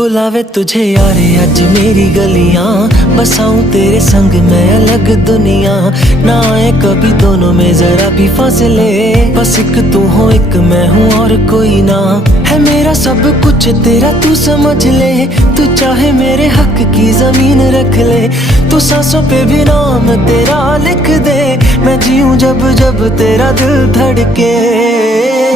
बुलावे तुझे यारे आज मेरी गलियां, बसाऊं तेरे संग मैं अलग दुनिया। ना आए कभी दोनों में जरा भी फासले, बस एक तू हो एक मैं हूँ और कोई ना। है मेरा सब कुछ तेरा तू समझ ले, तू चाहे मेरे हक की जमीन रख ले। तू सांसों पे भी नाम तेरा लिख दे, मैं जीऊं जब जब तेरा दिल धड़के।